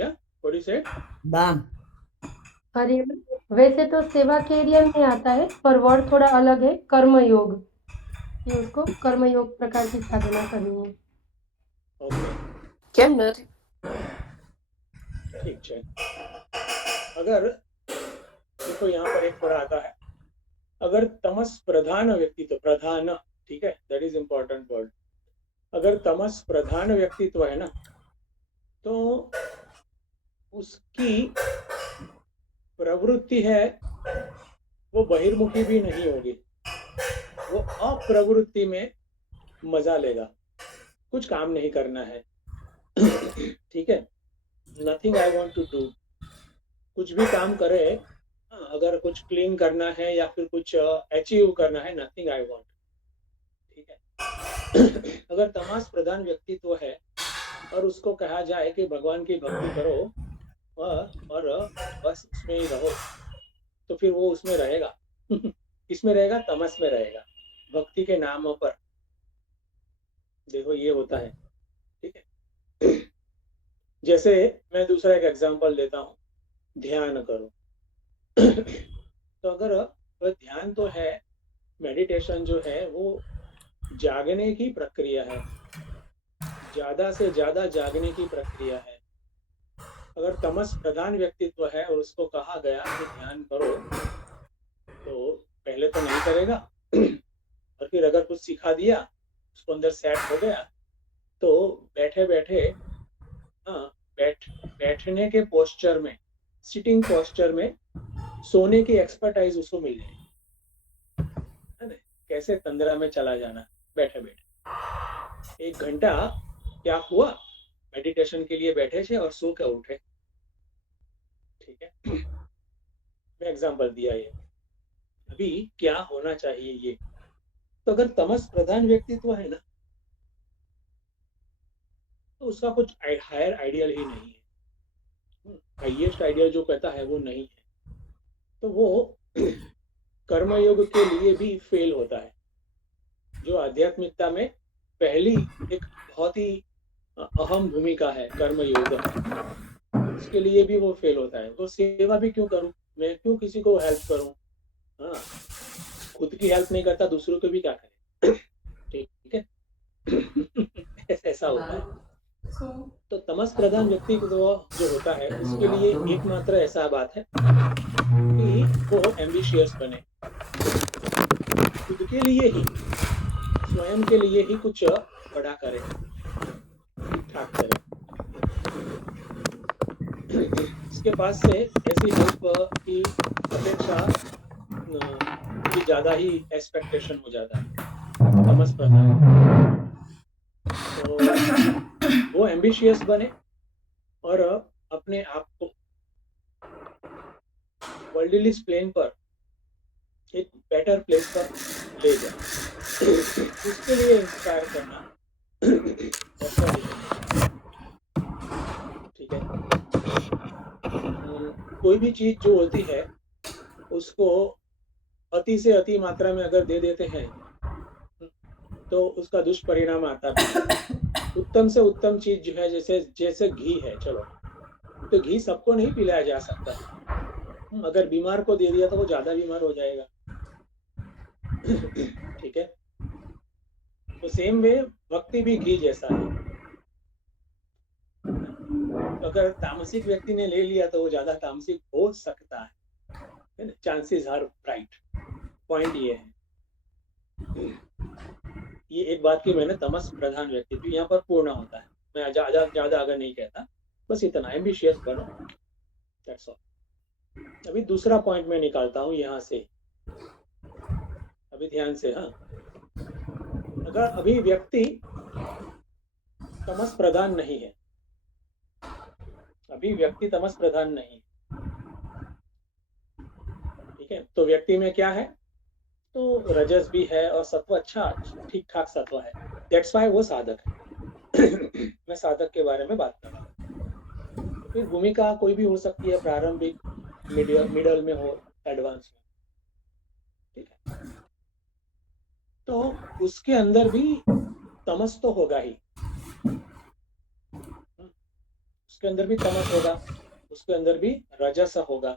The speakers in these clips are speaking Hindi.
Puja, what you said? दान। अरे वैसे तो सेवा के एरिया में आता है, पर वर्ड थोड़ा अलग है, कर्मयोग, कि उसको कर्मयोग प्रकार की साधना करनी है। ओके, કેમ નથી? ठीक है। अगर देखो यहाँ पर एक थोड़ा आता है, अगर तमस प्रधान व्यक्तित्व, प्रधान, ठीक है, दैट इज इंपॉर्टेंट वर्ड। अगर तमस प्रधान व्यक्तित्व है ना, तो उसकी प्रवृत्ति है वो बहिर्मुखी भी नहीं होगी, वो अप्रवृत्ति में मजा लेगा, कुछ काम नहीं करना है। ठीक है, nothing I want to do, कुछ भी काम करे, अगर कुछ क्लीन करना है या फिर कुछ अचीव करना है, नथिंग आई वांट। ठीक है। अगर तमास प्रधान व्यक्तित्व है और उसको कहा जाए कि भगवान की भक्ति करो और बस उसमें ही रहो, तो फिर वो उसमें रहेगा। किसमें रहेगा? तमस में रहेगा, भक्ति के नाम पर। देखो ये होता है, ठीक है। जैसे मैं दूसरा एक एग्जांपल देता हूँ, ध्यान करो। तो अगर ध्यान तो है, मेडिटेशन जो है वो जागने की प्रक्रिया है, ज्यादा से ज्यादा जागने की प्रक्रिया है। अगर तमस प्रधान व्यक्तित्व है और उसको कहा गया कि ध्यान करो, तो पहले तो नहीं करेगा, और फिर अगर कुछ सिखा दिया, उसको अंदर सेट हो गया, तो बैठे बैठे बैठने के पोस्चर में, सिटिंग पोस्चर में सोने की एक्सपर्टाइज उसको मिल जाएगी, है ना? कैसे तंद्रा में चला जाना बैठे बैठे। 1 घंटा क्या हुआ, मेडिटेशन के लिए बैठे थे और सो के उठे। ठीक है, मैं एग्जांपल दिया ये। अभी क्या होना चाहिए ये, तो अगर तमस प्रधान व्यक्तित्व है ना, तो उसका कुछ हायर आइडियल ही नहीं है, हाईएस्ट आइडियल जो कहता है वो नहीं है, तो वो कर्मयोग के लिए भी फेल होता है। जो आध्यात्मिकता में पहली एक बहुत ही अहम भूमिका है कर्मयोग, उसके लिए भी वो फेल होता है। तो सेवा भी क्यों करूं मैं, क्यों किसी को हेल्प करूं? हाँ, खुद की हेल्प नहीं करता, दूसरों को भी क्या करे। ठीक है। ऐसा होता है। तो तमस प्रधान व्यक्ति को जो होता है, उसके लिए एकमात्र ऐसा बात है कि वो एम्बिशियस बने, खुद के लिए ही, स्वयं के लिए ही कुछ बड़ा करे, ठीक ठाक करे। इसके पास से ऐसी हेल्प की अपेक्षा कुछ ज्यादा ही एक्सपेक्टेशन हो जाता है तमस प्रधान। तो वो एम्बिशियस बने और अपने आप को वर्ल्डली प्लेन पर एक बेटर प्लेस पर ले जाए, उसके लिए इंस्पायर करना। ठीक है, कोई भी चीज जो होती है उसको अति से अति मात्रा में अगर दे देते हैं, तो उसका दुष्परिणाम आता भी। उत्तम से उत्तम चीज जो है, जैसे जैसे घी है, चलो, तो घी सबको नहीं पिलाया जा सकता। अगर बीमार को दे दिया तो वो ज्यादा बीमार हो जाएगा। ठीक है, तो सेम वे भक्ति भी घी जैसा है। अगर तामसिक व्यक्ति ने ले लिया तो वो ज्यादा तामसिक हो सकता है ना, चांसेस आर ब्राइट। पॉइंट ये है, ये एक बात की मैंने तमस प्रधान व्यक्तित्व यहाँ पर पूर्ण होता है। मैं ज्यादा अगर नहीं कहता, बस इतना, एम्बिशियस बनो, दैट्स ऑल। अभी दूसरा पॉइंट मैं निकालता हूँ यहाँ से, अभी ध्यान से। हाँ, अगर अभी व्यक्ति तमस प्रधान नहीं है, अभी व्यक्ति तमस प्रधान नहीं, ठीक है, तो व्यक्ति में क्या है, तो रजस भी है और सत्व अच्छा ठीक ठाक सत्व है, दैट्स व्हाई वो साधक है। मैं साधक के बारे में बात कर रहा हूँ। फिर भूमिका कोई भी हो सकती है, प्रारंभिक, मिडल में हो, एडवांस में, ठीक है, तो उसके अंदर भी तमस तो होगा ही, उसके अंदर भी तमस होगा, उसके अंदर भी रजस होगा।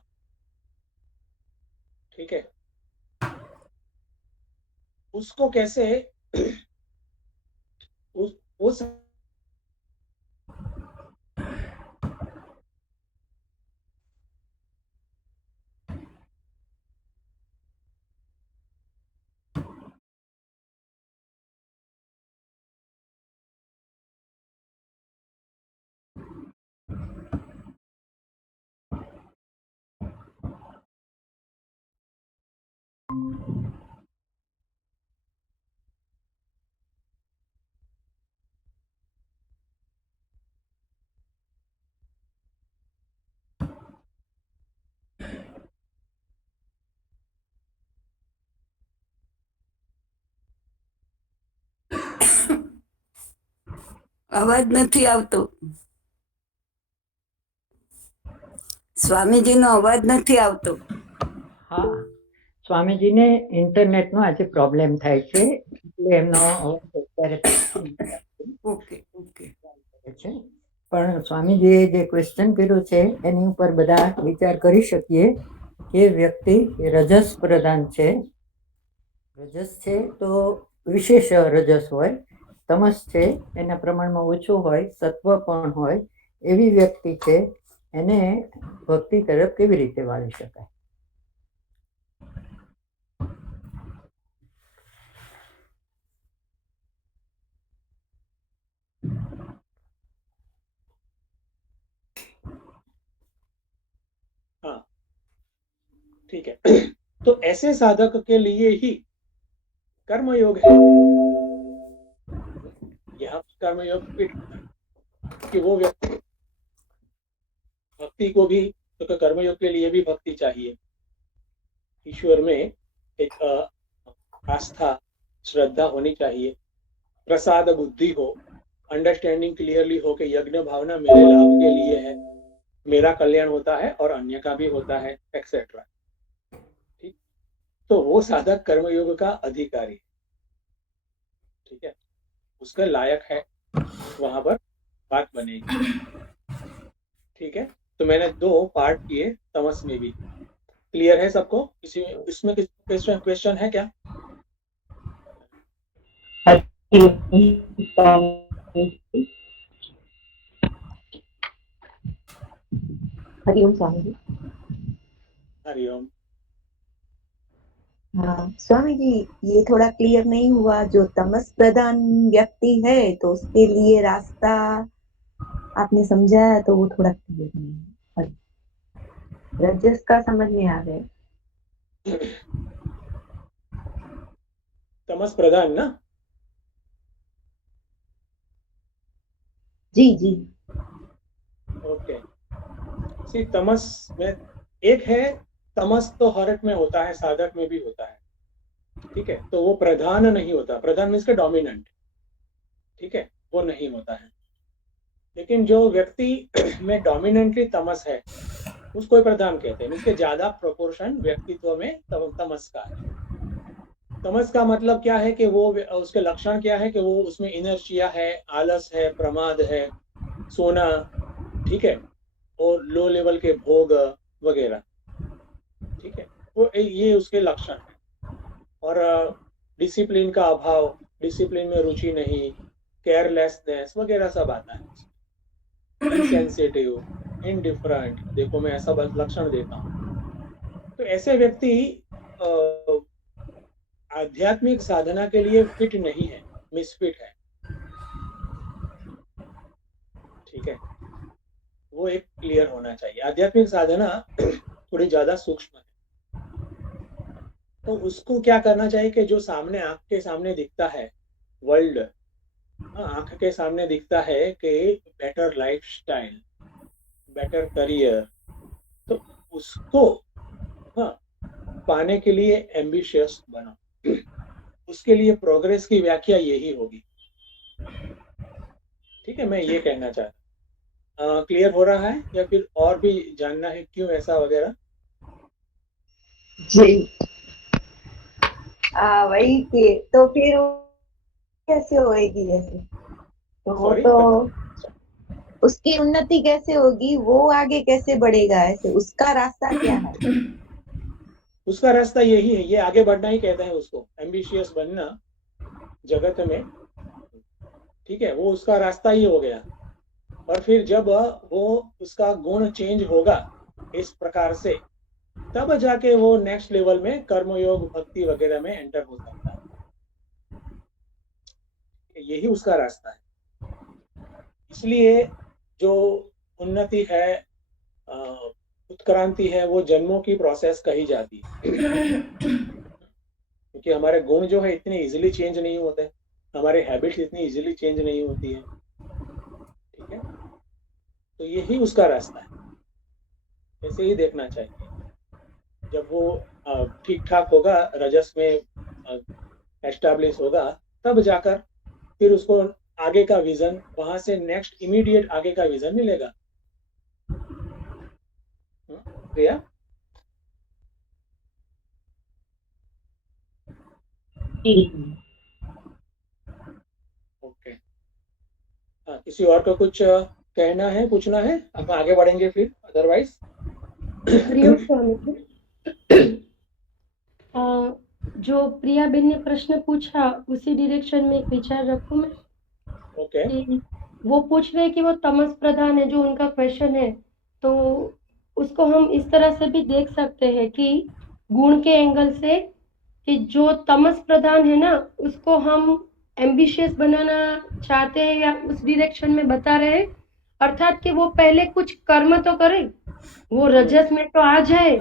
ठीक है, उसको कैसे उस અવાજ નથી આવતો. સ્વામીજીનો અવાજ નથી આવતો. હા, સ્વામીજીને ઇન્ટરનેટનો આજે પ્રોબ્લેમ થાય છે, એટલે એમનો અવાજ અત્યારે ઓકે ઓકે છે. પણ સ્વામીજીએ જે ક્વેશ્ચન કર્યું છે એની ઉપર બધા વિચાર કરી શકીએ કે વ્યક્તિ રજસ પ્રધાન છે. રજસ છે તો વિશેષ રજસ હોય, તમસ છે એના પ્રમાણમાં ઓછું હોય, સત્વ પણ હોય, એવી વ્યક્તિ છે એને ભક્તિ તરફ કેવી રીતે વાળી શકાય? हाँ, ठीक है। तो ऐसे साधक के लिए ही कर्मयोग है। यहाँ कर्मयोग फिट कि वो व्यक्ति भक्ति को भी, तो कर्मयोग के लिए भी भक्ति चाहिए, ईश्वर में एक आस्था श्रद्धा होनी चाहिए, प्रसाद बुद्धि हो, अंडरस्टैंडिंग क्लियरली हो कि यज्ञ भावना मेरे लाभ के लिए है, मेरा कल्याण होता है और अन्य का भी होता है, एक्सेट्रा। ठीक, तो वो साधक कर्मयोग का अधिकारी, ठीक है, उसका लायक है, वहां पर बात बनेगी। ठीक है, तो मैंने 2 पार्ट किए तमस में भी। क्लियर है सबको? इसमें क्वेश्चन है क्या? हरिओम स्वामी जी। हरिओम। हाँ स्वामी जी, ये थोड़ा क्लियर नहीं हुआ, जो तमस प्रधान व्यक्ति है तो उसके लिए रास्ता आपने समझाया तो वो थोड़ा क्लियर नहीं है। रजस का समझ में आ गए। तमस प्रधान ना? जी जी। ओके, सी तमस में एक है, तमस तो हर एक में होता है, साधक में भी होता है। ठीक है, तो वो प्रधान नहीं होता, प्रधान मीन्स के डोमिनेंट, ठीक है, वो नहीं होता है। लेकिन जो व्यक्ति में डोमिनेंटली तमस है उसको प्रधान कहते हैं, इसके ज्यादा प्रोपोर्शन व्यक्तित्व में तमस का है। तमस का मतलब क्या है कि वो उसके लक्षण क्या है कि वो उसमें इनर्शिया है, आलस है, प्रमाद है, सोना, ठीक है, और लो लेवल के भोग वगैरह, ठीक है, वो ये उसके लक्षण है। और डिसिप्लिन का अभाव, डिसिप्लिन में रुचि नहीं, केयरलेसनेस वगैरह सब आता है, इनसेंसिटिव, इनडिफरेंट, देखो मैं ऐसा लक्षण देता हूँ। तो ऐसे व्यक्ति आध्यात्मिक साधना के लिए फिट नहीं है, मिसफिट है। ठीक है, वो एक क्लियर होना चाहिए। आध्यात्मिक साधना थोड़ी ज्यादा सूक्ष्म है, तो उसको क्या करना चाहिए कि जो सामने आंख के सामने दिखता है वर्ल्ड, आंख के सामने दिखता है कि बेटर लाइफस्टाइल, बेटर करियर, तो उसको पाने के लिए एम्बिशियस बनो। उसके लिए प्रोग्रेस की व्याख्या यही होगी। ठीक है, मैं ये कहना चाहता। क्लियर हो रहा है या फिर और भी जानना है क्यों ऐसा वगैरह? जी वही के तो फिर कैसे होएगी ऐसे? तो वो Sorry? तो उसकी उन्नति कैसे होगी, वो आगे कैसे बढ़ेगा, ऐसे उसका रास्ता क्या है? उसका रास्ता यही है, ये आगे बढ़ना ही कहते हैं उसको, एम्बिशियस बनना जगत में, ठीक है, वो उसका रास्ता ही हो गया। और फिर जब वो उसका गुण चेंज होगा इस प्रकार से, तब जाके वो नेक्स्ट लेवल में कर्मयोग भक्ति वगैरह में एंटर हो सकता है। यही उसका रास्ता है। इसलिए जो उन्नति है, उत्क्रांति है, वो जन्मों की प्रोसेस कही जाती है, क्योंकि हमारे गुण जो है इतने इजीली चेंज नहीं होते, हमारे हैबिट्स इतनी इजीली चेंज नहीं होती है, ठीक है। तो यही उसका रास्ता है, ऐसे ही देखना चाहिए। जब वो ठीक ठाक होगा, रजस में एस्टैब्लिश होगा, तब जाकर फिर उसको आगे का विजन, वहां से नेक्स्ट इमीडिएट आगे का विजन मिलेगा। प्रिया, ओके। हाँ, किसी और को कुछ कहना है, पूछना है? अब आगे बढ़ेंगे फिर, अदरवाइज हरिओम स्वामी जी। जो प्रिया बेन ने प्रश्न पूछा उसी डायरेक्शन में एक विचार रखूं मैं ओके। कि वो पूछ रहे कि वो तमस प्रधान है, जो उनका क्वेश्चन है, तो उसको हम इस तरह से भी देख सकते हैं कि गुण के एंगल से, कि जो तमस प्रधान है ना, उसको हम एम्बिशियस बनाना चाहते हैं या उस डायरेक्शन में बता रहे हैं, अर्थात कि वो पहले कुछ कर्म तो करे, वो रजस में तो आ जाए,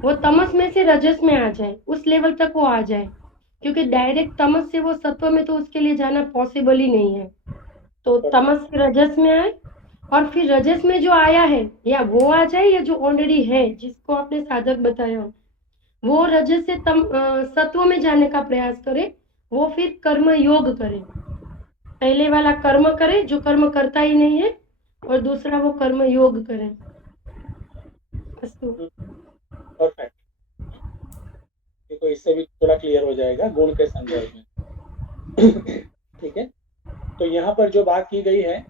वो तमस में से रजस में आ जाए, उस लेवल तक वो आ जाए, क्योंकि डायरेक्ट तमस से वो सत्व में तो उसके लिए जाना पॉसिबल ही नहीं है। तो तमस से रजस में आए, और फिर रजस में जो आया है, या वो आ जाए या जो ऑलरेडी है जिसको आपने साधक बताया, वो रजस से सत्व में जाने का प्रयास करे, वो फिर कर्म योग करे। पहले वाला कर्म करे जो कर्म करता ही नहीं है, और दूसरा वो कर्म योग करे। अस्तु। परफेक्ट। देखो, इससे भी थोड़ा क्लियर हो जाएगा गुण के संदर्भ में। ठीक है। तो यहाँ पर जो बात की गई है,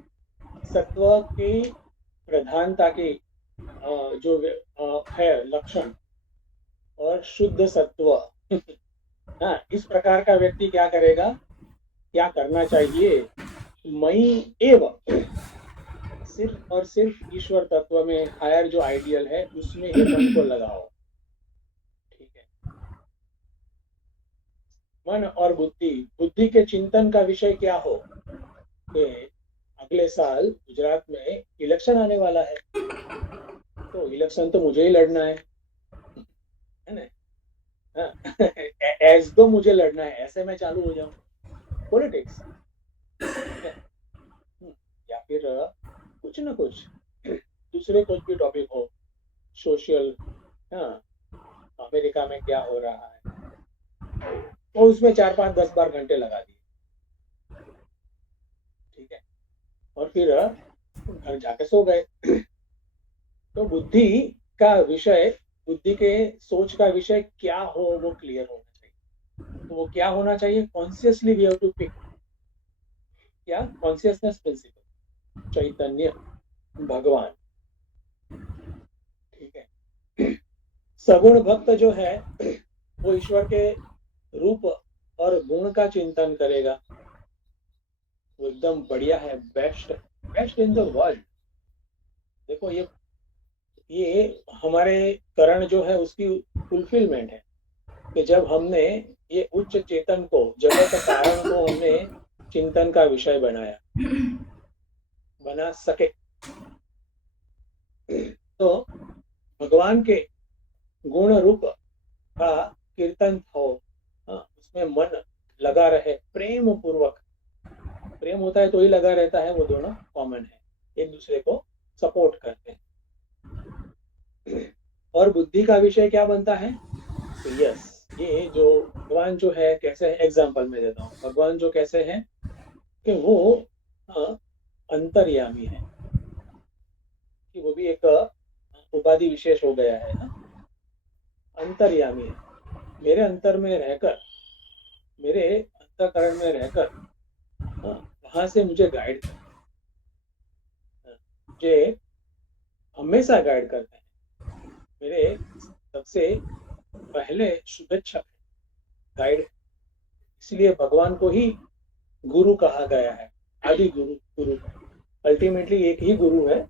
सत्व की प्रधानता की जो है लक्षण, और शुद्ध सत्व, हाँ, इस प्रकार का व्यक्ति क्या करेगा, क्या करना चाहिए? मई एव, सिर्फ और सिर्फ ईश्वर तत्व में, हायर जो आइडियल है उसमें ही मन को लगाओ, ठीक है। मन और बुद्धि, बुद्धि के चिंतन का विषय क्या हो कि अगले साल गुजरात में इलेक्शन आने वाला है, तो इलेक्शन तो मुझे ही लड़ना है ना? एज तो मुझे लड़ना है, ऐसे मैं चालू हो जाऊं पॉलिटिक्स, या फिर कुछ ना कुछ दूसरे कुछ भी टॉपिक हो, सोशल, हाँ, अमेरिका में क्या हो रहा है, तो उसमें 4, 5, 10 बार घंटे लगा दिए, ठीक है, और फिर घर जाके सो गए। तो बुद्धि का विषय, बुद्धि के सोच का विषय क्या हो, वो क्लियर होना चाहिए। तो वो क्या होना चाहिए? Consciously we have to pick, क्या? कॉन्शियसनेस प्रिंसिपल, चैतन्य, भगवान, ठीक है। सगुण भक्त जो है वो ईश्वर के रूप और गुण का चिंतन करेगा, वो एकदम बढ़िया है, best best in the world. देखो, ये हमारे करण जो है उसकी फुलफिलमेंट है, कि जब हमने ये उच्च चेतन को, जगत कारण को हमने चिंतन का विषय बनाया, बना सके, तो भगवान के गुण रूप का कीर्तन हो, उसमें मन लगा रहे, प्रेम पूर्वक, प्रेम होता है तो ही लगा रहता है, वो दोनों कॉमन है, एक दूसरे को सपोर्ट करते हैं। और बुद्धि का विषय क्या बनता है? तो यस, ये जो भगवान जो है कैसे है, एग्जाम्पल में देता हूँ, भगवान जो कैसे है कि वो अंतर्यामी है, कि वो भी एक उपाधि विशेष हो गया है ना, अंतर्यामी है, मेरे अंतर में रहकर, मेरे अंतःकरण में रहकर, वहां से मुझे गाइड कर, मुझे हमेशा गाइड करते हैं, मेरे सबसे पहले शुभेच्छक गाइड। इसलिए भगवान को ही गुरु कहा गया है, आदि गुरु। गुरु अल्टीमेटली एक ही गुरु है,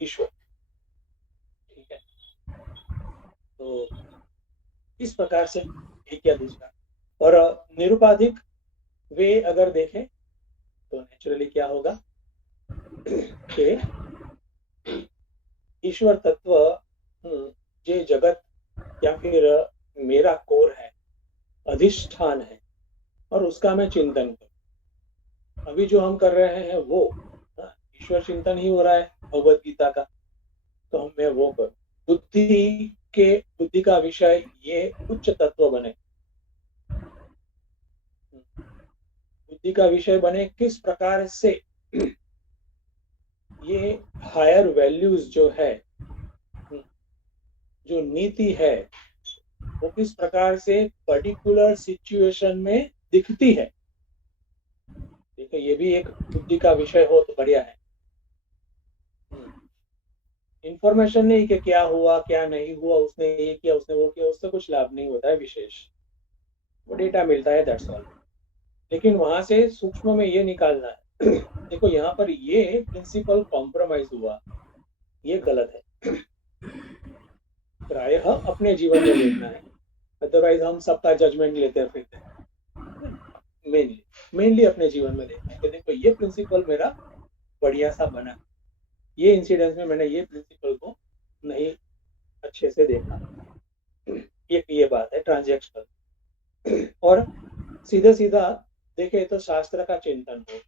ईश्वर। ठीक है, तो इस प्रकार से एक या दूसरा। और निरुपाधिक वे अगर देखें तो नेचुरली क्या होगा कि ईश्वर तत्व जे जगत या फिर मेरा कोर है, अधिष्ठान है, और उसका मैं चिंतन करूं। अभी जो हम कर रहे हैं वो ईश्वर चिंतन ही हो रहा है भगवत गीता का, तो मैं वो करूं। बुद्धि का विषय ये उच्च तत्व बने, बुद्धि का विषय बने किस प्रकार से ये हायर वैल्यूज जो है, जो नीति है, वो किस प्रकार से पर्टिकुलर सिचुएशन में दिखती है। देखिए, ये भी एक बुद्धि का विषय हो तो बढ़िया है। इंफॉर्मेशन नहीं कि क्या हुआ क्या नहीं हुआ, उसने ये किया उसने वो किया, उससे कुछ लाभ नहीं होता है विशेष, वो डेटा मिलता है, दैट्स ऑल। लेकिन वहां से सूक्ष्म में ये निकालना है। देखो, यहाँ पर ये प्रिंसिपल कॉम्प्रोमाइज हुआ, ये गलत है। प्रायः अपने जीवन में देखना है, अदरवाइज हम सबका जजमेंट लेते फिरते हैं। मेनली अपने जीवन में देखना है कि देखो ये प्रिंसिपल मेरा बढ़िया सा बना, ये इंसिडेंस में मैंने ये प्रिंसिपल को नहीं अच्छे से देखा, ये बात है ट्रांजैक्शनल। और सीधा सीधा देखे तो शास्त्र का चिंतन हो,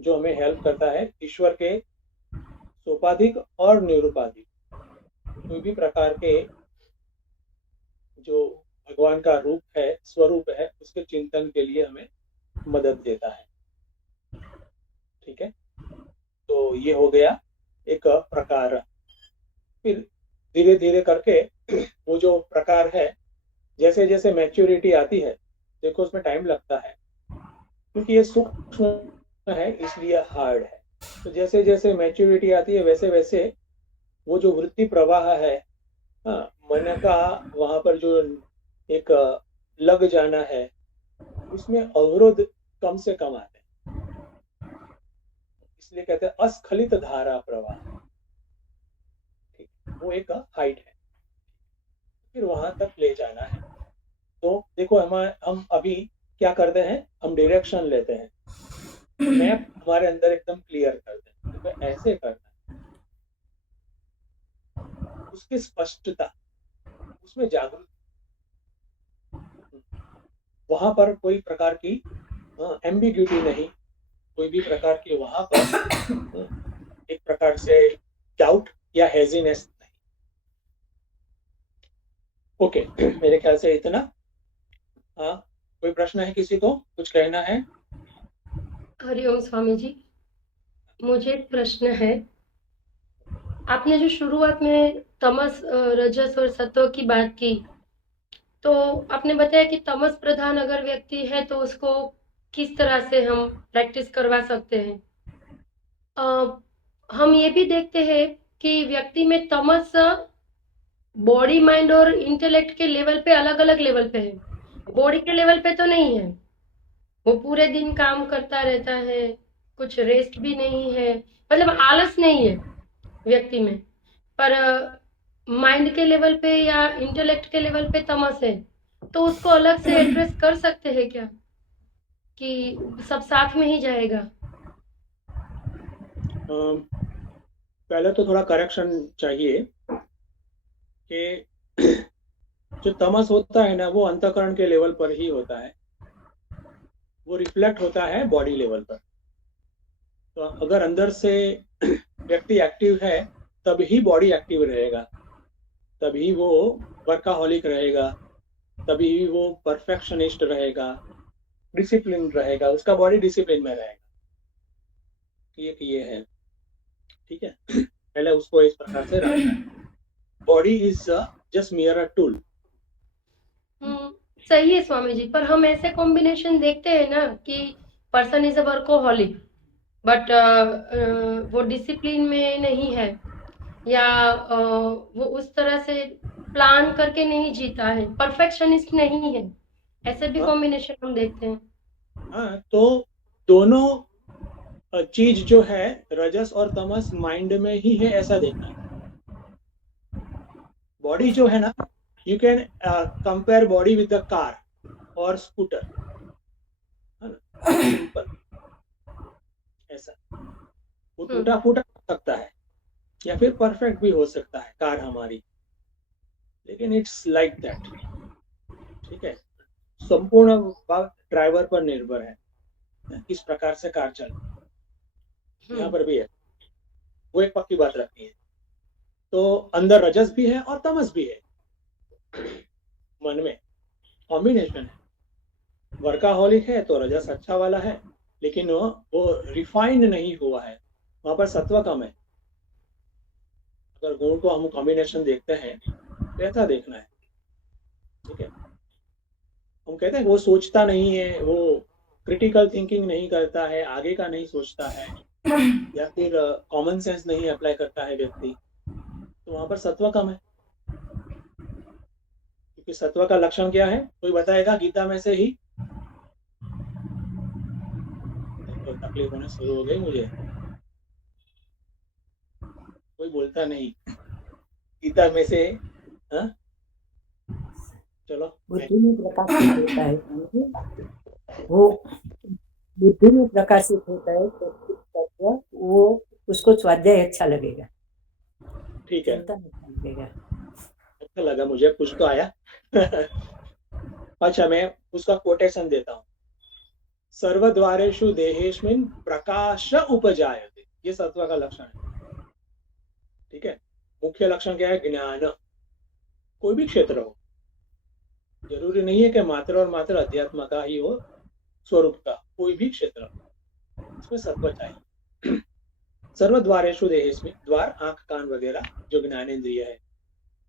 जो हमें हेल्प करता है ईश्वर के सोपाधिक और निरूपाधिक कोई भी प्रकार के जो भगवान का रूप है, स्वरूप है, उसके चिंतन के लिए हमें मदद देता है। ठीक है, तो ये हो गया एक प्रकार। फिर धीरे धीरे करके वो जो प्रकार है, जैसे जैसे मैच्योरिटी आती है, देखो उसमें टाइम लगता है क्योंकि ये सूक्ष्म है इसलिए हार्ड है। तो जैसे जैसे मैच्योरिटी आती है वैसे वैसे वो जो वृत्ति प्रवाह है, मन का वहां पर जो एक लग जाना है, उसमें अवरोध कम से कम आते हैं, इसलिए कहते हैं अस्खलित धारा प्रवाह। ठीक, वो एक हाइट है, फिर वहां तक ले जाना है। तो देखो हम अभी क्या करते हैं, हम डायरेक्शन लेते हैं, मैप हमारे अंदर एकदम क्लियर करते हैं, देखो ऐसे करना है, उसकी स्पष्टता, उसमें जागरूकता, वहां पर कोई प्रकार की एम्बिग्यूटी नहीं, कोई भी प्रकार की वहां पर एक प्रकार से डाउट या हेजीनेस नहीं। ओके, मेरे ख्याल से इतना। हाँ, कोई प्रश्न है किसी को, कुछ कहना है? हरिओम स्वामी जी, मुझे एक प्रश्न है। आपने जो शुरुआत में तमस, रजस और सत्व की बात की, तो आपने बताया कि तमस प्रधान अगर व्यक्ति है तो उसको किस तरह से हम प्रैक्टिस करवा सकते हैं। हम ये भी देखते हैं कि व्यक्ति में तमस बॉडी, माइंड और इंटेलेक्ट के लेवल पे अलग अलग लेवल पे है। बॉडी के लेवल पे तो नहीं है, वो पूरे दिन काम करता रहता है, कुछ रेस्ट भी नहीं है, मतलब आलस नहीं है व्यक्ति में। पर माइंड के लेवल पे या इंटेलेक्ट के लेवल पे तमस है, तो उसको अलग से एड्रेस कर सकते हैं क्या, कि सब साथ में ही जाएगा? पहले तो थोड़ा करेक्शन चाहिए कि जो तमस होता है ना, वो अंतःकरण के लेवल पर ही होता है, वो रिफ्लेक्ट होता है बॉडी लेवल पर। तो अगर अंदर से व्यक्ति एक्टिव है तभी बॉडी एक्टिव रहेगा, तभी वो वर्काहोलिक रहेगा, तभी वो परफेक्शनिस्ट रहेगा, डिसिप्लिन रहेगा, उसका बॉडी डिसिप्लिन में रहेगा। ये है, ठीक है। पहले उसको इस प्रकार से रखना है, body is just मियर a tool. सही है स्वामी जी, पर हम ऐसे कॉम्बिनेशन देखते हैं ना कि person is a workaholic, but वो डिसिप्लिन में नहीं है, या वो उस तरह से प्लान करके नहीं जीता है, परफेक्शनिस्ट नहीं है, ऐसे भी हाँ। कॉम्बिनेशन हम देखते हैं। हाँ, तो दोनों चीज जो है रजस और तमस माइंड में ही है, ऐसा देखना है। बॉडी जो है ना, you can compare body with the car और स्कूटर, है ना, सिंपल ऐसा। वो टूटा फूटा हो सकता है या फिर परफेक्ट भी हो सकता है कार हमारी, लेकिन इट्स लाइक दैट। ठीक है, संपूर्ण बात ड्राइवर पर निर्भर है, किस प्रकार से कार चले। यहाँ पर भी है, वो एक पक्की बात रखनी है। तो अंदर रजस भी है और तमस भी है, मन में कॉम्बिनेशन है। वर्काहोलिक है तो रजस अच्छा वाला है, लेकिन वो रिफाइंड नहीं हुआ है, वहां पर सत्व कम है। अगर गुण को हम कॉम्बिनेशन देखते हैं तो ऐसा देखना है। ठीक है, हम कहते हैं वो सोचता नहीं है, वो क्रिटिकल थिंकिंग नहीं करता है, आगे का नहीं सोचता है, या फिर कॉमन सेंस नहीं अप्लाई करता है व्यक्ति, तो वहां पर सत्व कम है। क्योंकि सत्व का लक्षण क्या है, कोई बताएगा गीता में से ही? तो तकलीफ होने शुरू हो गई मुझे, कोई बोलता नहीं गीता में से। हाँ, चलो बुद्धि में प्रकाशित होता है समझे? वो बुद्धि में प्रकाशित होता है तो तत्व, वो उसको स्वाध्याय अच्छा लगेगा, ठीक है, चिंतन अच्छा लगेगा। अच्छा लगा मुझे, कुछ तो आया। अच्छा, मैं उसका कोटेशन देता हूँ। सर्वद्वारेषु देहेस्मिन् प्रकाश उपजायते, ये सत्व का लक्षण है। ठीक है, मुख्य लक्षण क्या है? ज्ञान। कोई भी क्षेत्र हो, जरूरी नहीं है कि मात्र और मात्र अध्यात्म का ही हो, स्वरूप का कोई भी क्षेत्र, इसमें सत्व चाहिए। सर्वद्वारेषु देहेस्मिन्, द्वार आंख कान वगैरह जो ज्ञानेंद्रिय है,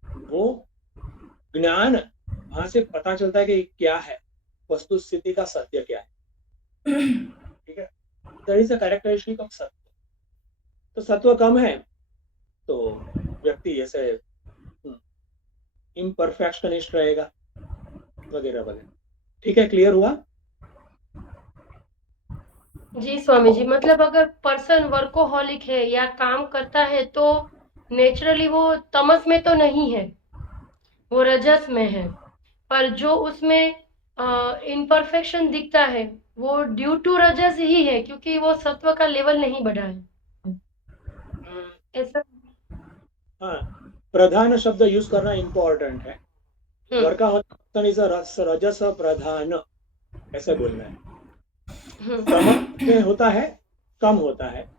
वो ज्ञान, वहां से पता चलता है कि क्या है, वस्तु स्थिति का सत्य क्या है। ठीक है, that is a characteristic of सत्व। तो सत्व कम है तो व्यक्ति ऐसे इम्परफेक्शनिस्ट रहेगा, वगैरह वगैरह। ठीक है, क्लियर हुआ? जी स्वामी जी, मतलब अगर पर्सन वर्कोहॉलिक है या काम करता है तो नेचुरली वो तमस में तो नहीं है, वो रजस में है। पर जो उसमें इम्परफेक्शन दिखता है वो ड्यू टू रजस ही है, क्योंकि वो सत्व का लेवल नहीं बढ़ा है, ऐसा। हाँ, प्रधान शब्द यूज करना इम्पोर्टेंट है। वर्काहोलिक इज रजस प्रधान, ऐसे बोलना है। तमस में होता है, कम होता है,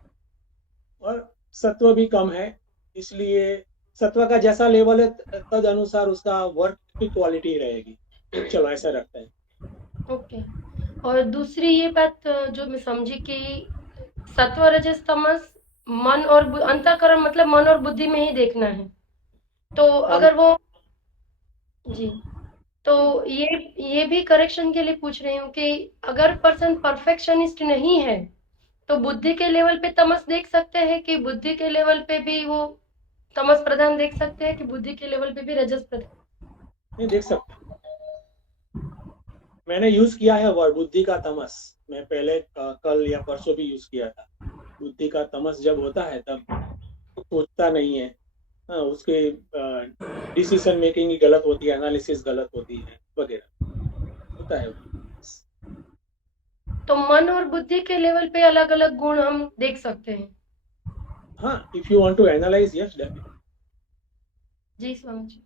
और सत्व भी कम है, इसलिए सत्व का जैसा लेवल है तद अनुसार उसका वर्क की क्वालिटी रहेगी। चलो ऐसा रखते हैं। ओके। और दूसरी ये बात जो मैं समझी कि सत्व रजस तमस मन और अंतःकरण, मतलब मन और बुद्धि में ही देखना है। तो काम अगर वो, जी, तो ये भी करेक्शन के लिए पूछ रही हूँ कि अगर पर्सन परफेक्शनिस्ट नहीं है तो बुद्धि के लेवल पे तमस देख सकते हैं, कि बुद्धि के लेवल पे भी वो तमस प्रधान देख सकते हैं, कि बुद्धि के लेवल पे भी रजस प्रधान? नहीं देख सकते, मैंने यूज किया है वर्ड बुद्धि का तमस, मैं पहले कल या परसों भी यूज किया था। बुद्धि का तमस जब होता है तब सोचता नहीं है, हाँ, उसके डिसीजन मेकिंग गलत होती है, एनालिसिस गलत होती है, वगैरह होता है। तो मन और बुद्धि के लेवल पे अलग अलग गुण हम देख सकते हैं। हाँ, if you want to analyse, yes definitely. जी स्वामी जी।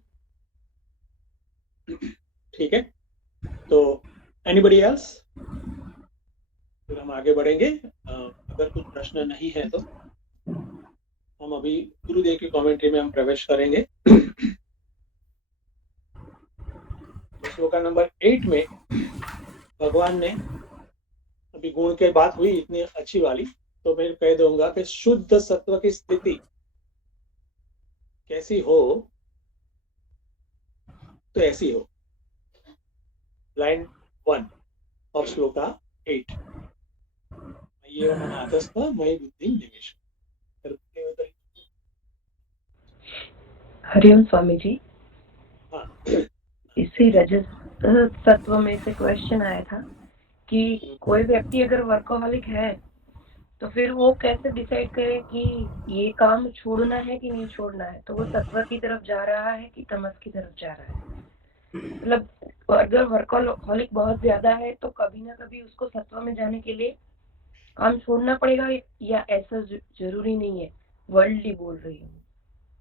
ठीक है, तो एनीबडी एल्स? फिर हम आगे बढ़ेंगे। अगर कुछ प्रश्न नहीं है तो हम अभी गुरुदेव की कमेंट्री में हम प्रवेश करेंगे। श्लोक नंबर 8 में भगवान ने, अभी गुण के बात हुई इतनी अच्छी वाली, तो मैं कह दूंगा कि शुद्ध सत्व की स्थिति कैसी हो तो ऐसी हो। लाइन 1 ऑफ श्लोका 8, ये मन आतस्थ मयि बुद्धि निवेश। हरिओम स्वामी जी, हाँ, इसी रजत तत्व में से क्वेश्चन आया था कि कोई व्यक्ति अगर वर्कोहॉलिक है तो फिर वो कैसे डिसाइड करे कि ये काम छोड़ना है कि नहीं छोड़ना है, तो वो सत्व की तरफ जा रहा है कि तमस की तरफ जा रहा है। मतलब अगर वर्कोहॉलिक बहुत ज्यादा है तो कभी ना कभी उसको सत्व में जाने के लिए काम छोड़ना पड़ेगा, या ऐसा जरूरी नहीं है? वर्ल्डली बोल रही हूँ।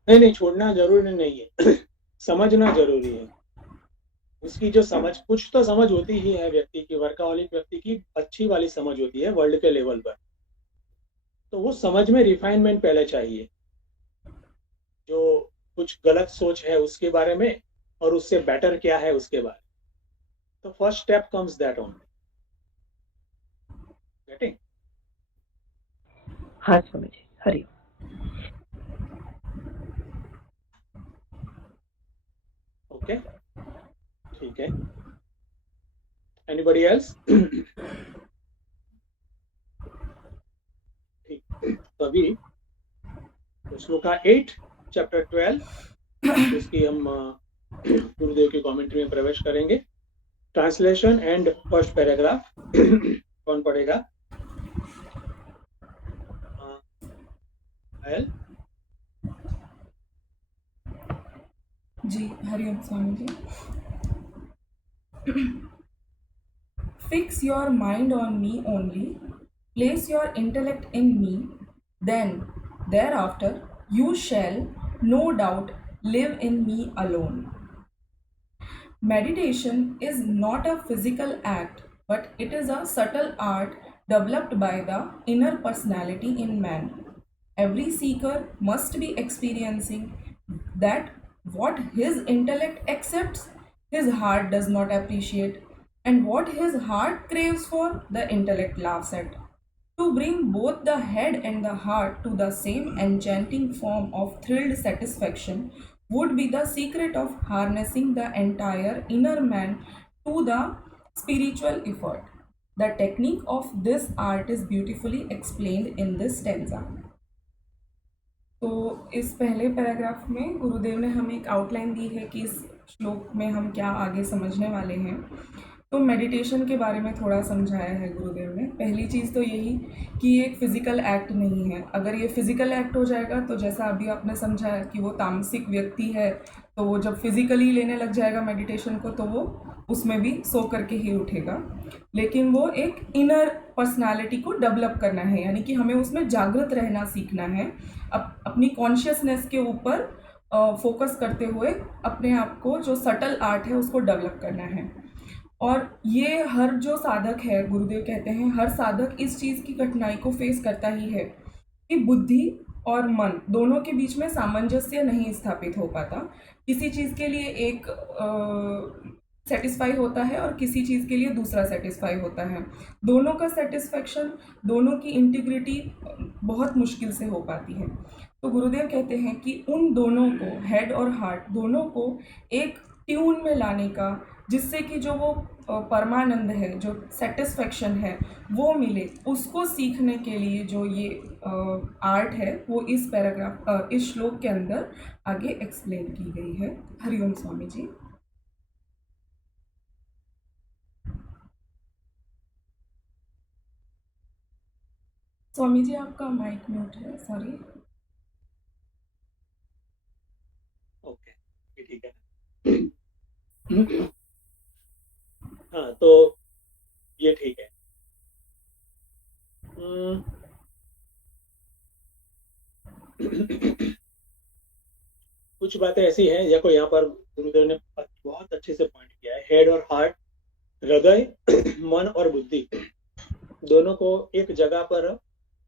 नहीं, छोड़ना जरूरी नहीं है। समझना जरूरी है। उसकी जो समझ, कुछ तो समझ होती ही है व्यक्ति की, वर्कaholic व्यक्ति की अच्छी वाली समझ होती है वर्ल्ड के लेवल पर, तो वो समझ में रिफाइनमेंट पहले चाहिए। जो कुछ गलत सोच है उसके बारे में और उससे बेटर क्या है उसके बारे में, तो first step comes that only. Getting? हाँ स्वामी जी, हरि। ओके, ठीक है। Anybody else? ठीक, तो अभी श्लोका 8 चैप्टर 12 उसकी हम गुरुदेव की कमेंट्री में प्रवेश करेंगे। ट्रांसलेशन एंड फर्स्ट पैराग्राफ कौन पढ़ेगा? जी, Hariom Swami ji. Fix your mind on me only, place your intellect in me, then thereafter you shall no doubt live in me alone. Meditation is not a physical act, but it is a subtle art developed by the inner personality in man. Every seeker must be experiencing that what his intellect accepts, his heart does not appreciate, and what his heart craves for, the intellect laughs at. To bring both the head and the heart to the same enchanting form of thrilled satisfaction would be the secret of harnessing the entire inner man to the spiritual effort. The technique of this art is beautifully explained in this stanza. तो इस पहले पैराग्राफ में गुरुदेव ने हमें एक आउटलाइन दी है कि इस श्लोक में हम क्या आगे समझने वाले हैं। तो मेडिटेशन के बारे में थोड़ा समझाया है गुरुदेव ने। पहली चीज़ तो यही कि ये एक फिज़िकल एक्ट नहीं है। अगर ये फिज़िकल एक्ट हो जाएगा तो जैसा अभी आपने समझाया कि वो तामसिक व्यक्ति है, तो वो जब फिज़िकली लेने लग जाएगा मेडिटेशन को तो वो उसमें भी सो करके ही उठेगा। लेकिन वो एक इनर पर्सनालिटी को डेवलप करना है, यानी कि हमें उसमें जागृत रहना सीखना है, अपनी कॉन्शियसनेस के ऊपर फोकस करते हुए अपने आप को जो सटल आर्ट है उसको डेवलप करना है। और ये हर जो साधक है, गुरुदेव कहते हैं हर साधक इस चीज़ की कठिनाई को फेस करता ही है कि बुद्धि और मन दोनों के बीच में सामंजस्य नहीं स्थापित हो पाता। किसी चीज़ के लिए एक सेटिस्फाई होता है और किसी चीज़ के लिए दूसरा सेटिस्फाई होता है। दोनों का सेटिस्फेक्शन, दोनों की इंटीग्रिटी बहुत मुश्किल से हो पाती है। तो गुरुदेव कहते हैं कि उन दोनों को, हेड और हार्ट दोनों को एक ट्यून में लाने का, जिससे कि जो वो परमानंद है, जो सेटिस्फेक्शन है वो मिले, उसको सीखने के लिए जो ये आर्ट है वो इस पैराग्राफ इस श्लोक के अंदर आगे एक्सप्लेन की गई है। हरिओम स्वामी जी। स्वामी जी आपका माइक म्यूट है, सॉरी। ओके, ठीक है। हाँ, तो ये ठीक है। कुछ बातें ऐसी हैं, देखो यहाँ पर गुरुदेव ने बहुत अच्छे से पॉइंट किया है। हेड और हार्ट, हृदय, मन और बुद्धि दोनों को एक जगह पर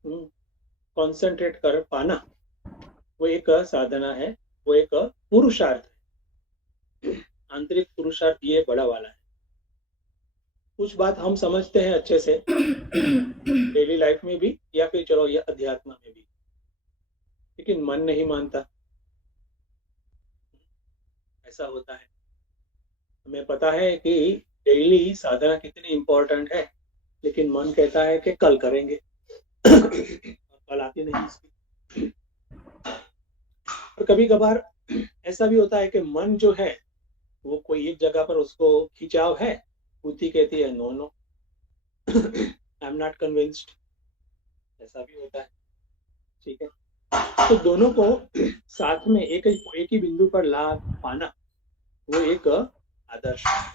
कंसंट्रेट कर पाना वो एक साधना है, वो एक पुरुषार्थ है। आंतरिक पुरुषार्थ ये बड़ा वाला है। कुछ बात हम समझते हैं अच्छे से डेली लाइफ में भी, या फिर चलो ये अध्यात्म में भी, लेकिन मन नहीं मानता। ऐसा होता है। हमें पता है कि डेली साधना कितनी इंपॉर्टेंट है, लेकिन मन कहता है कि कल करेंगे, कल आती नहीं इसकी। और कभी कभार ऐसा भी होता है कि मन जो है वो कोई एक जगह पर उसको खिंचाव है, बुद्धि कहती है no no, I am not convinced, ऐसा भी होता है। ठीक है, तो दोनों को साथ में एक ही बिंदु पर ला पाना वो एक आदर्श है।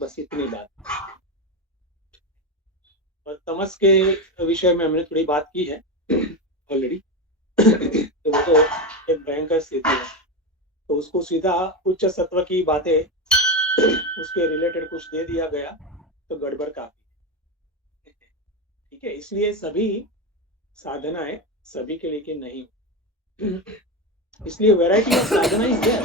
बस इतनी बात। और तमस के विषय में हमने थोड़ी बात की है ऑलरेडी। तो वो तो एक भयंकर स्थिति है, तो उसको सीधा उच्च सत्व की बातें उसके रिलेटेड कुछ दे दिया गया तो गड़बड़ काफी है। ठीक है, इसलिए सभी साधनाएं सभी के लिए नहीं, इसलिए वैरायटी ऑफ साधना इज देयर।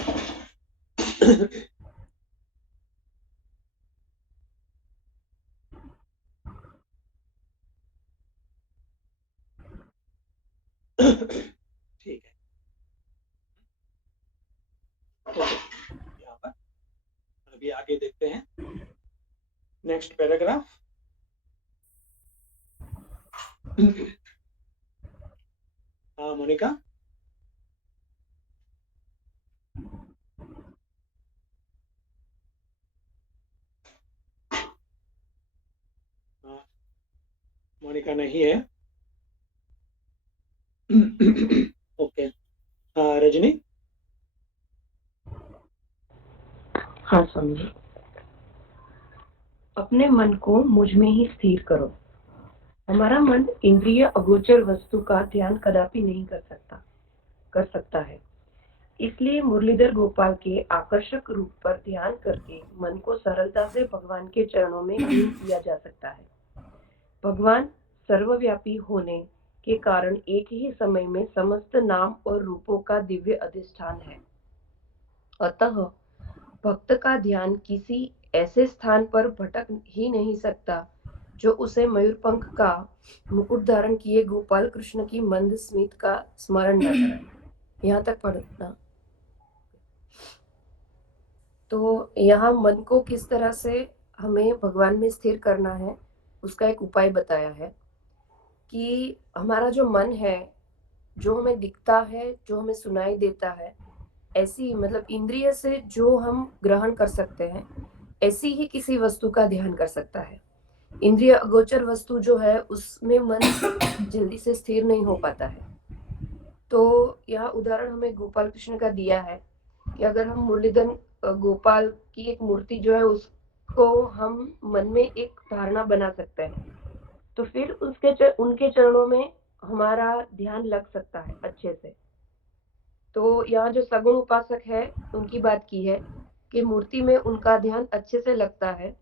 ठीक है, तो यहाँ पर अभी आगे देखते हैं नेक्स्ट पैराग्राफ। हाँ मोनिका। हाँ, मोनिका नहीं है। ओके, हाँ रजनी। हाँ समझे। अपने मन को मुझ में ही स्थिर करो। हमारा मन इंद्रिय अगोचर वस्तु का ध्यान कदापि नहीं कर सकता है। इसलिए मुरलीधर गोपाल के आकर्षक रूप पर ध्यान करके मन को सरलता से भगवान के चरणों में लीन किया जा सकता है। भगवान सर्वव्यापी होने के कारण एक ही समय में समस्त नाम और रूपों का दिव्य अधिष्ठान है। अतः भक्त का ध्यान किसी ऐसे स्थान पर भटक ही नहीं सकता जो उसे मयूरपंख का मुकुट धारण किए गोपाल कृष्ण की मंद स्मित का स्मरण न कराए। यहाँ तक पढ़ना। तो यहाँ मन को किस तरह से हमें भगवान में स्थिर करना है उसका एक उपाय बताया है कि हमारा जो मन है, जो हमें दिखता है, जो हमें सुनाई देता है, ऐसी मतलब इंद्रिय से जो हम ग्रहण कर सकते हैं ऐसी ही किसी वस्तु का ध्यान कर सकता है। इंद्रिय अगोचर वस्तु जो है उसमें मन जल्दी से स्थिर नहीं हो पाता है। तो यह उदाहरण हमें गोपाल कृष्ण का दिया है कि अगर हम मुरलीधर गोपाल की एक मूर्ति जो है उसको हम मन में एक धारणा बना सकते हैं, तो फिर उनके चरणों में हमारा ध्यान लग सकता है अच्छे से। तो यहाँ जो सगुण उपासक है उनकी बात की है कि मूर्ति में उनका ध्यान अच्छे से लगता है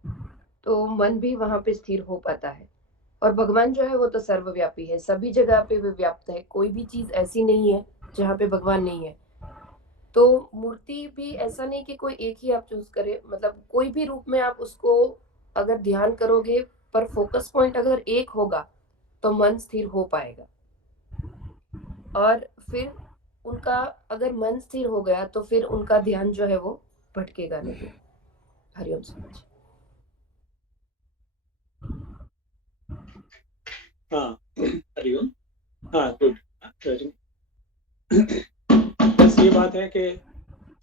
तो मन भी वहां पे स्थिर हो पाता है। और भगवान जो है वो तो सर्वव्यापी है, सभी जगह पे वे व्याप्त है, कोई भी चीज ऐसी नहीं है जहाँ पे भगवान नहीं है। तो मूर्ति भी ऐसा नहीं कि कोई एक ही आप चूज करे, मतलब कोई भी रूप में आप उसको अगर ध्यान करोगे पर फोकस पॉइंट अगर एक होगा तो मन स्थिर हो पाएगा। और फिर उनका अगर मन स्थिर हो गया तो फिर उनका ध्यान जो है वो भटकेगा नहीं। हरिओम समझ। हाँ हरिओम। हाँ गुड रजनी। बस ये बात है कि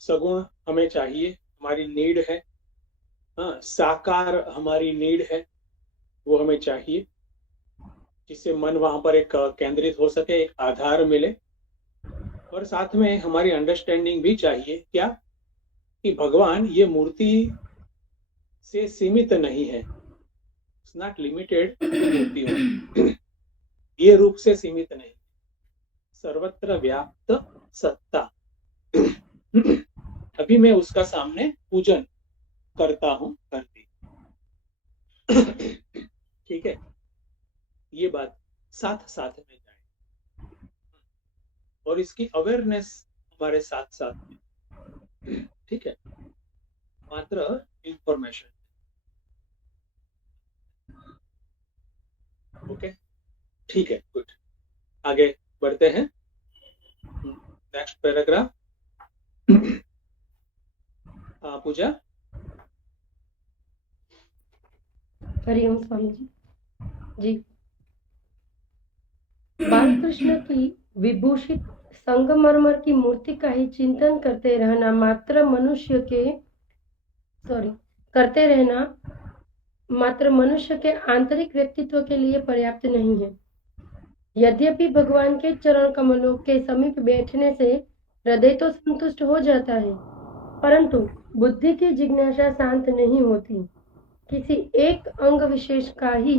सगुण हमें चाहिए, हमारी नीड है। हाँ, साकार हमारी नीड है, वो हमें चाहिए जिससे मन वहां पर एक केंद्रित हो सके, एक आधार मिले। और साथ में हमारी अंडरस्टैंडिंग भी चाहिए क्या कि भगवान ये मूर्ति से सीमित नहीं है, इट्स नॉट लिमिटेड टू मूर्ति, ये रूप से सीमित नहीं, सर्वत्र व्याप्त सत्ता। अभी मैं उसका सामने पूजन करता हूं, करती। ठीक है, ये बात साथ साथ में जाए और इसकी अवेयरनेस हमारे साथ साथ में। ठीक है, मात्र इंफॉर्मेशन। ओके, ठीक है, गुड। आगे बढ़ते हैं, नेक्स्ट पैराग्राफ। पूजा। हरिओम स्वामी जी। जी कृष्ण की विभूषित संगमरमर की मूर्ति का ही चिंतन करते रहना मात्र मनुष्य के आंतरिक व्यक्तित्व के लिए पर्याप्त नहीं है। यद्यपि भगवान के चरण कमलों के समीप बैठने से हृदय तो संतुष्ट हो जाता है, परंतु बुद्धि की जिज्ञासा शांत नहीं होती। किसी एक अंग विशेष का ही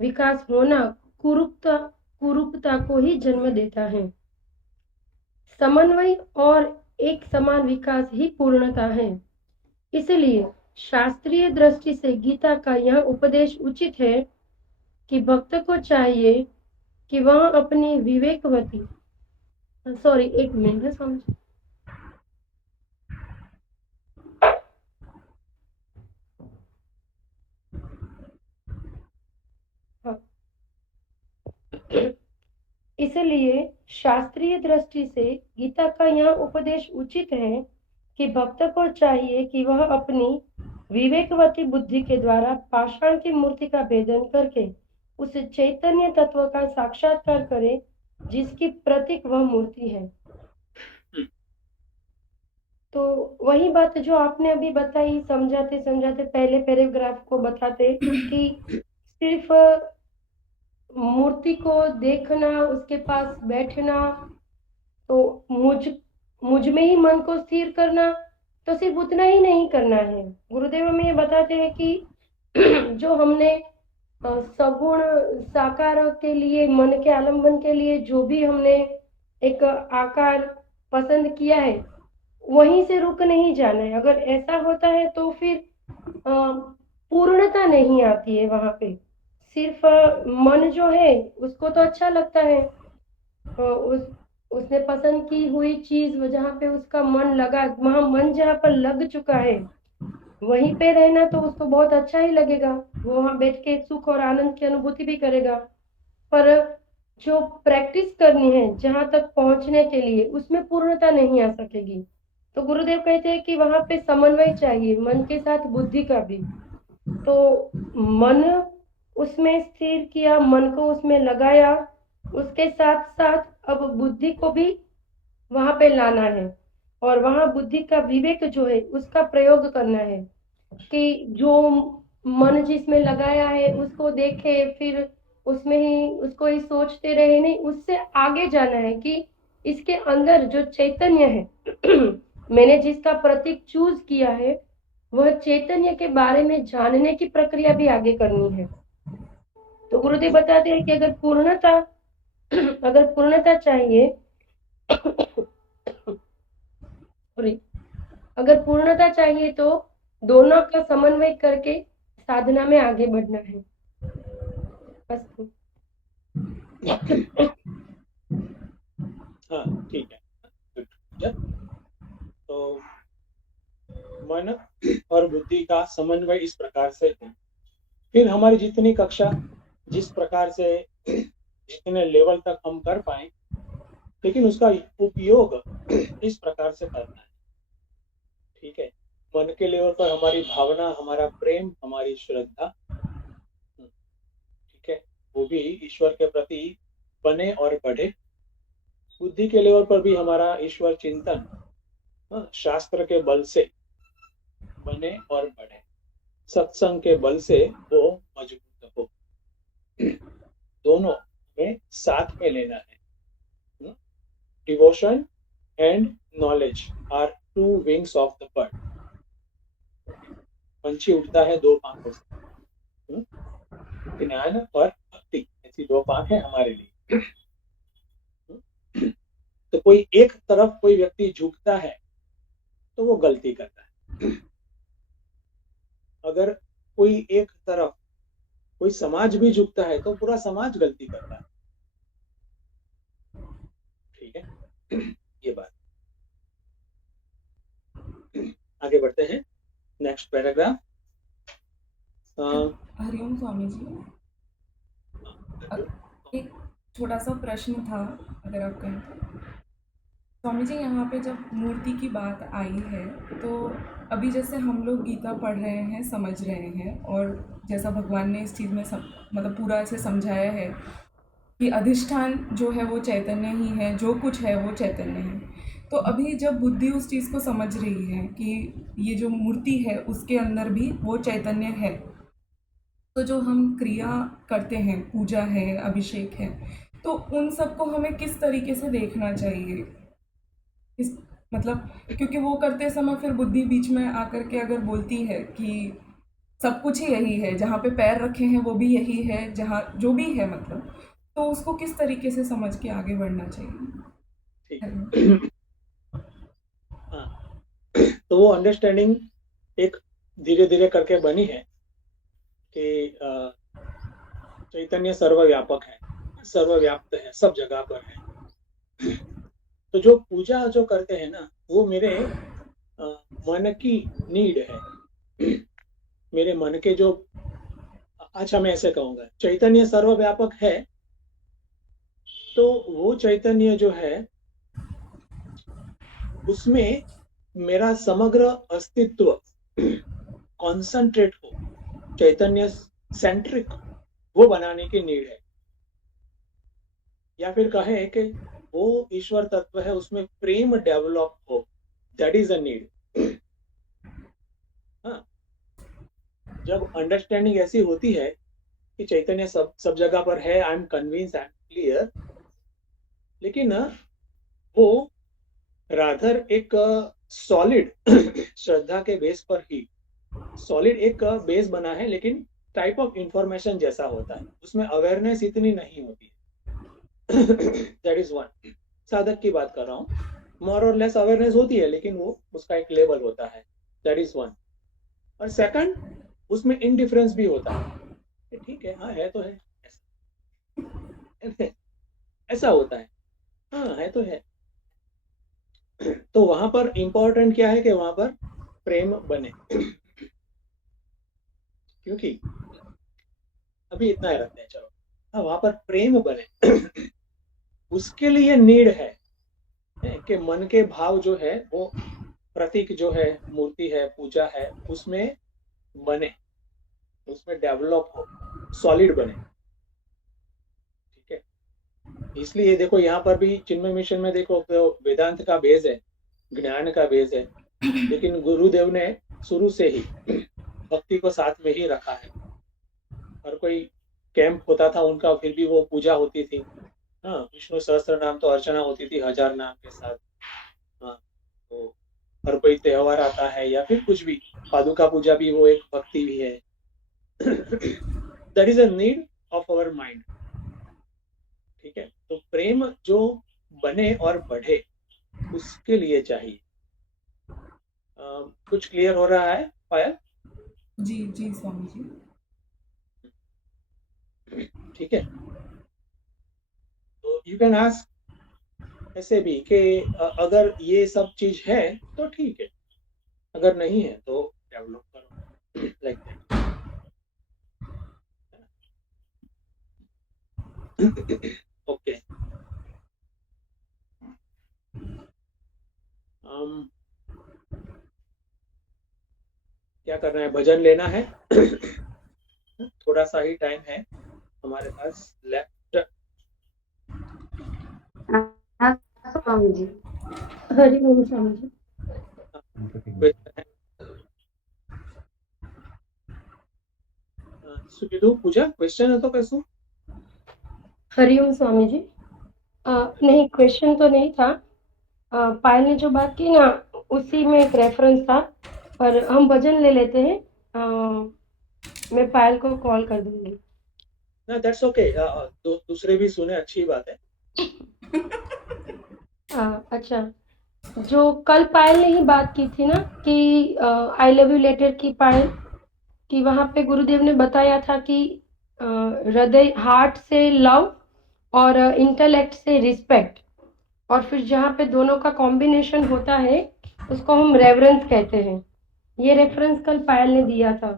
विकास होना कुरूपता को ही जन्म देता है। समन्वय और एक समान विकास ही पूर्णता है। इसलिए शास्त्रीय दृष्टि से गीता का यह उपदेश उचित है कि भक्त को चाहिए कि वह अपनी एक मिनट समझ हाँ। इसलिए शास्त्रीय दृष्टि से गीता का यह उपदेश उचित है कि भक्त को चाहिए कि वह अपनी विवेकवती बुद्धि के द्वारा पाषाण की मूर्ति का भेदन करके उस चैतन्य तत्व का साक्षात्कार करे जिसकी प्रतीक वह मूर्ति है। तो वही बात जो आपने अभी बताई, समझाते समझाते पहले पैराग्राफ को बताते कि सिर्फ मूर्ति को देखना, उसके पास बैठना, तो मुझ में ही मन को स्थिर करना, तो सिर्फ उतना ही नहीं करना है। गुरुदेव हमें ये बताते हैं कि जो हमने सगुण साकार के लिए, मन के आलम्बन के लिए जो भी हमने एक आकार पसंद किया है, वहीं से रुक नहीं जाना है। अगर ऐसा होता है तो फिर पूर्णता नहीं आती है वहां पे। सिर्फ मन जो है उसको तो अच्छा लगता है, उसने पसंद की हुई चीज जहाँ पे उसका मन लगा, वहां मन जहाँ पर लग चुका है वहीं पे रहना तो उसको बहुत अच्छा ही लगेगा, वो वहां बैठ के सुख और आनंद की अनुभूति भी करेगा। पर जो प्रैक्टिस करनी है जहां तक पहुंचने के लिए, उसमें पूर्णता नहीं आ सकेगी। तो गुरुदेव कहते हैं कि वहां पे समन्वय चाहिए, मन के साथ बुद्धि का भी। तो मन उसमें स्थिर किया, मन को उसमें लगाया, उसके साथ साथ अब बुद्धि को भी वहां पे लाना है और वहां बुद्धि का विवेक जो है उसका प्रयोग करना है कि जो मन जिसमें लगाया है उसको देखे, फिर उसमें ही उसको ही सोचते रहे, नहीं, उससे आगे जाना है कि इसके अंदर जो चैतन्य है मैंने जिसका प्रतीक चूज किया है, वह चैतन्य के बारे में जानने की प्रक्रिया भी आगे करनी है। तो गुरुदेव बताते हैं कि अगर पूर्णता चाहिए अगर पूर्णता चाहिए तो दोनों का समन्वय करके साधना में आगे बढ़ना है। बस। हाँ, ठीक है। तो मन और बुद्धि का समन्वय इस प्रकार से है। फिर हमारी जितनी कक्षा जिस प्रकार से जितने लेवल तक हम कर पाए, लेकिन उसका उपयोग इस प्रकार से करना है। ठीक है, मन के लेवल पर हमारी भावना, हमारा प्रेम, हमारी श्रद्धा, ठीक है, वो भी ईश्वर के प्रति बने और बढ़े। बुद्धि के लेवल पर भी हमारा ईश्वर चिंतन शास्त्र के बल से बने और बढ़े, सत्संग के बल से वो मजबूत हो। दोनों में साथ में लेना है। Devotion and knowledge are two wings of the bird. पंछी उड़ता है दो पांखों से, ज्ञान और भक्ति ऐसी दो पांख है हमारे लिए। तो कोई एक तरफ कोई व्यक्ति झुकता है तो वो गलती करता है। अगर कोई एक तरफ कोई समाज भी झुकता है तो पूरा समाज गलती करता है। ठीक है, ये बात। आगे बढ़ते हैं, नेक्स्ट पैराग्राफ। हरिओम स्वामी जी, एक छोटा सा प्रश्न था, अगर आप कहें तो। स्वामी जी, यहाँ पे जब मूर्ति की बात आई है तो अभी जैसे हम लोग गीता पढ़ रहे हैं, समझ रहे हैं, और जैसा भगवान ने इस चीज़ में मतलब पूरा ऐसे समझाया है कि अधिष्ठान जो है वो चैतन्य ही है, जो कुछ है वो चैतन्य है। तो अभी जब बुद्धि उस चीज़ को समझ रही है कि ये जो मूर्ति है उसके अंदर भी वो चैतन्य है, तो जो हम क्रिया करते हैं, पूजा है, अभिषेक है, तो उन सबको हमें किस तरीके से देखना चाहिए? इस मतलब, क्योंकि वो करते समय फिर बुद्धि बीच में आकर के अगर बोलती है कि सब कुछ ही यही है, जहाँ पे पैर रखे हैं वो भी यही है, जहाँ जो भी है मतलब, तो उसको किस तरीके से समझ के आगे बढ़ना चाहिए? ठीक। हाँ, तो वो अंडरस्टैंडिंग एक धीरे धीरे करके बनी है कि चैतन्य सर्वव्यापक है, सर्वव्याप्त है, सब जगह पर है। तो जो पूजा जो करते हैं ना, वो मेरे मन की नीड है। मेरे मन के जो, अच्छा मैं ऐसे कहूँगा, चैतन्य सर्वव्यापक है, तो वो चैतन्य जो है उसमें मेरा समग्र अस्तित्व कॉन्सेंट्रेट हो, चैतन्य सेंट्रिक, वो बनाने की नीड है। या फिर कहे कि वो ईश्वर तत्व है, उसमें प्रेम डेवलप हो, दैट इज अ नीड। हाँ, जब अंडरस्टैंडिंग ऐसी होती है कि चैतन्य सब जगह पर है, I am convince, I am clear, लेकिन वो राधर एक सॉलिड श्रद्धा के बेस पर ही सॉलिड एक बेस बना है, लेकिन टाइप ऑफ इंफॉर्मेशन जैसा होता है, उसमें अवेयरनेस इतनी नहीं होती है। That is one. साधक की बात कर रहा हूँ, मोर और लेस अवेयरनेस होती है, लेकिन वो उसका एक लेवल होता है, दैट इज वन। और सेकंड, उसमें इनडिफरेंस भी होता है, ठीक है, हाँ है तो है, ऐसा होता है, हाँ है तो है। तो वहां पर इंपॉर्टेंट क्या है कि वहां पर प्रेम बने। क्योंकि अभी इतना ही रखते हैं, चलो, हाँ, वहां पर प्रेम बने। उसके लिए नीड है कि मन के भाव जो है वो प्रतीक जो है, मूर्ति है, पूजा है, उसमें बने, उसमें डेवलप हो, सॉलिड बने, ठीक है। इसलिए देखो यहाँ पर भी चिन्मय मिशन में देखो, तो वेदांत का बेस है, ज्ञान का बेस है, लेकिन गुरुदेव ने शुरू से ही भक्ति को साथ में ही रखा है। हर कोई कैंप होता था उनका, फिर भी वो पूजा होती थी। हाँ, विष्णु सहस्त्र नाम तो अर्चना होती थी 1000 नाम के साथ। हाँ, तो हर कोई त्योहार आता है या फिर कुछ भी, पादुका पूजा भी वो एक भक्ति भी है। That is a need of our mind, ठीक है। तो प्रेम जो बने और बढ़े, उसके लिए चाहिए। कुछ क्लियर हो रहा है पायल? जी जी स्वामी जी। ठीक है, तो यू कैन आस्क ऐसे भी कि अगर ये सब चीज है तो ठीक है, अगर नहीं है तो डेवलप करो, लाइक दैट। ओके, क्या करना है, भजन लेना है। थोड़ा सा ही टाइम है हमारे पास लेफ्ट। स्वामी जी, हरि ओम स्वामी जी। सुखिदु पूजा क्वेश्चन है तो कैसो? हरिओम स्वामी जी। नहीं, क्वेश्चन तो नहीं था। पायल ने जो बात की ना, उसी में एक रेफरेंस था, पर हम भजन ले लेते हैं। मैं पायल को कॉल कर दूंगी। ना दैट्स ओके, दूसरे भी सुने, अच्छी बात है। अच्छा, जो कल पायल ने ही बात की थी ना कि आई लव यू लेटर की, पायल कि वहां पे गुरुदेव ने बताया था कि हृदय, हार्ट से लव और इंटेलेक्ट से रिस्पेक्ट, और फिर जहाँ पे दोनों का कॉम्बिनेशन होता है उसको हम रेवरेंस कहते हैं। ये रेफरेंस कल पायल ने दिया था।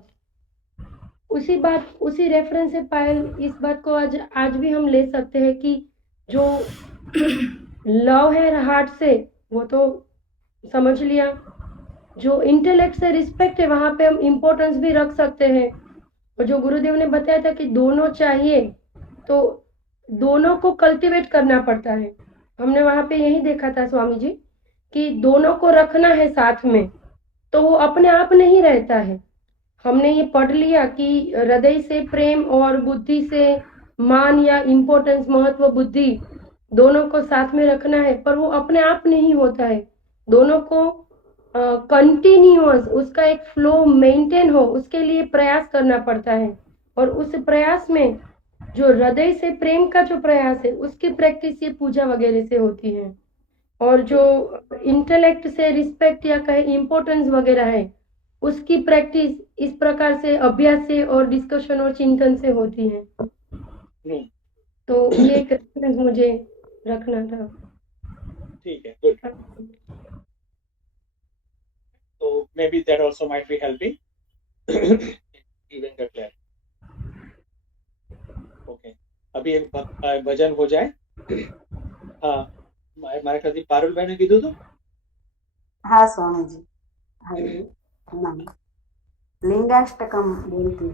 उसी रेफरेंस से पायल इस बात को आज भी हम ले सकते हैं कि जो लव है हार्ट से, वो तो समझ लिया। जो इंटेलेक्ट से रिस्पेक्ट है, वहां पे हम इम्पोर्टेंस भी रख सकते हैं। और जो गुरुदेव ने बताया था कि दोनों चाहिए, तो दोनों को कल्टीवेट करना पड़ता है। हमने वहां पे यही देखा था स्वामी जी कि दोनों को रखना है साथ में, तो वो अपने आप नहीं रहता है। हमने ये पढ़ लिया कि हृदय से प्रेम और बुद्धि से मान या इम्पोर्टेंस, महत्व, बुद्धि दोनों को साथ में रखना है, पर वो अपने आप नहीं होता है। दोनों को कंटिन्यूअस उसका एक फ्लो मेंटेन हो, उसके लिए प्रयास करना पड़ता है। और उस प्रयास में जो हृदय से प्रेम का जो प्रयास है, उसकी प्रैक्टिस ये पूजा वगैरह से होती है। और जो इंटेलेक्ट से रिस्पेक्ट या कहे इम्पोर्टेंस वगैरह है, उसकी प्रैक्टिस इस प्रकार से अभ्यास से और डिस्कशन और चिंतन से होती है। हम्म, तो ये एक रेफरेंस मुझे रखना था। ठीक है, गुड। तो may be that also might be helping giving the clarity. Okay, अभी एक भजन हो जाए। हाँ, મારા ખ્યાલથી પારુલભાઈને કીધું હતું। હા સ્વામીજી, હવે લિંગાષ્ટકમ બોલતી